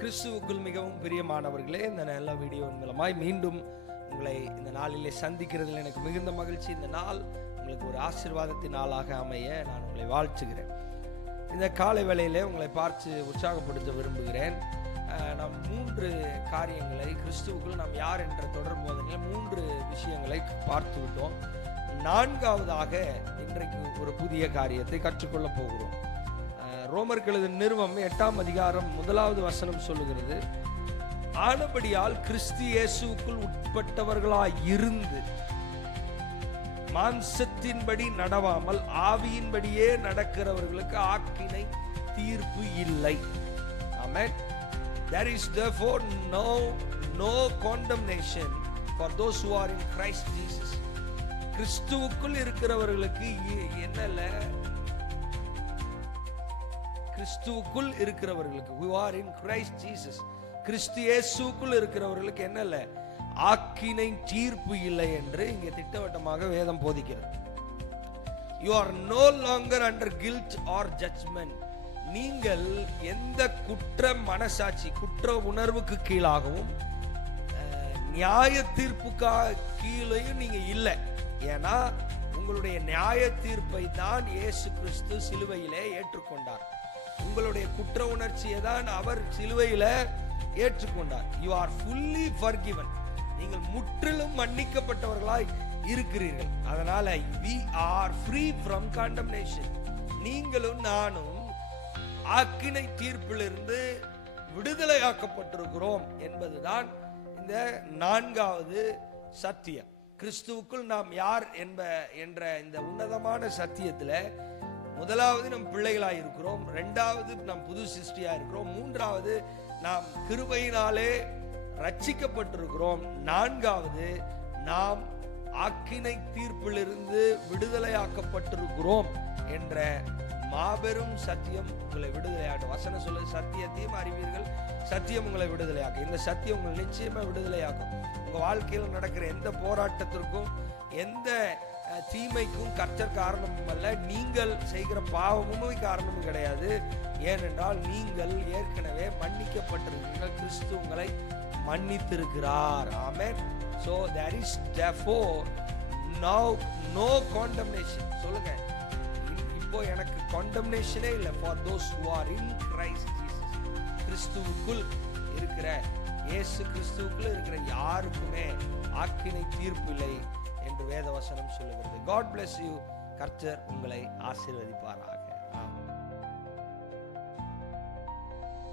கிறிஸ்துவுக்குள் மிகவும் பிரியமானவர்களே இந்த நல்ல வீடியோ மூலமாய் மீண்டும் உங்களை இந்த நாளிலே சந்திக்கிறதுல எனக்கு மிகுந்த மகிழ்ச்சி. இந்த நாள் உங்களுக்கு ஒரு ஆசீர்வாதத்தின் நாளாக அமைய நான் உங்களை வாழ்த்துகிறேன். இந்த காலை வேளையிலே உங்களை பார்த்து உற்சாகப்படுத்த விரும்புகிறேன். நம் நாம் மூன்று காரியங்களை கிறிஸ்துவுக்குள் நாம் யார் என்ற தொடர் போதனையில் மூன்று விஷயங்களை பார்த்து விட்டோம். நான்காவதாக இன்றைக்கு ஒரு புதிய காரியத்தை கற்றுக்கொள்ளப் போகிறோம். ரோமர்களது நிறுவம் எட்டாம் அதிகாரம் முதலாவது வசனம் சொல்லுகிறது ஆனபடியால் கிறிஸ்து இயேசுவுக்குள் உட்பட்டவர்களாய் இருந்து மாம்சத்தின்படி நடவாமல் ஆவியின்படியே நடக்கிறவர்களுக்கு ஆக்கினை தீர்ப்பு இல்லை. ஆமென் there is therefore no no condemnation for those who are in Christ Jesus. கிறிஸ்துவுக்குள் இருக்கிறவர்களுக்கு என்ன இல்லை கிறிஸ்துவுக்குள் இருக்கிறவர்களுக்கு you are in Christ Jesus கிறிஸ்து இயேசுக்குள் இருக்கிறவர்களுக்கு என்னல்ல ஆக்கினை தீர்ப்பு இல்லை என்று இங்கே திட்டவட்டமாக வேதம் போதிக்கிறது. You are no longer under guilt or judgement நீங்கள் எந்த குற்ற மனசாட்சி குற்ற உணர்வுக்கு கீழாகவும் நியாய தீர்ப்புக்கா கீழேயும் நீங்க இல்லை. ஏன்னா உங்களுடைய நியாய தீர்ப்பை தான் இயேசு கிறிஸ்து சிலுவையிலே ஏற்றுக்கொண்டார். உங்களுடைய குற்ற உணர்ச்சியை தான் அவர் சிலுவையில் ஏற்றுக்கொண்டார். யூ ஆர் ஃபுல்லி ஃபர்கிவன் நீங்கள் முற்றிலும் மன்னிக்கப்பட்டவர்களாய் இருக்கிறீர்கள். அதனால we are free from condemnation. நீங்களும் நானும் ஆக்கினை தீர்ப்பிலிருந்து விடுதலையாக்கப்பட்டிருக்கிறோம் என்பதுதான் இந்த நான்காவது சத்தியம். கிறிஸ்துவுக்குள் நாம் யார் என்ப என்ற இந்த உன்னதமான சத்தியத்தில் முதலாவது நம் பிள்ளைகளாக இருக்கிறோம் ரெண்டாவது நாம் புது சிருஷ்டியாக இருக்கிறோம் மூன்றாவது நாம் கிருபையினாலே ரட்சிக்கப்பட்டிருக்கிறோம் நான்காவது நாம் ஆக்கினை தீர்ப்பிலிருந்து விடுதலையாக்கப்பட்டிருக்கிறோம் என்ற மாபெரும் சத்தியம் உங்களை விடுதலையாட்டும் வசனம் சொல்லு சத்தியத்தையும் அறிவீர்கள் சத்தியம் உங்களை விடுதலையாக்கும். இந்த சத்தியம் உங்களை நிச்சயமாக விடுதலையாக்கும். உங்கள் வாழ்க்கையில் நடக்கிற எந்த போராட்டத்திற்கும் எந்த தீமைக்கும் கர்த்தர் காரணமும் அல்ல. நீங்கள் செய்கிற பாவமும் காரணமும் கிடையாது. ஏனென்றால் நீங்கள் ஏற்கனவே மன்னிக்கப்பட்டிருக்கிறீர்கள். கிறிஸ்து உங்களை மன்னித்திருக்கிறார். ஆமென். So there is therefore now no condemnation சொல்லுங்க. இப்போ எனக்கு காண்டம்னேஷனே இல்லை. For those who are in Christ Jesus கிறிஸ்துவுக்குள் இருக்கிற இயேசு கிறிஸ்துவுக்குள் இருக்கிற யாருக்குமே ஆக்கினை தீர்ப்பு இல்லை. என்று வேதவசனம் சொல்லுகிறது. காட் பிளஸ் யூ கர்ச்சர் உங்களை ஆசீர்வதிப்பாராக. ஆமாம்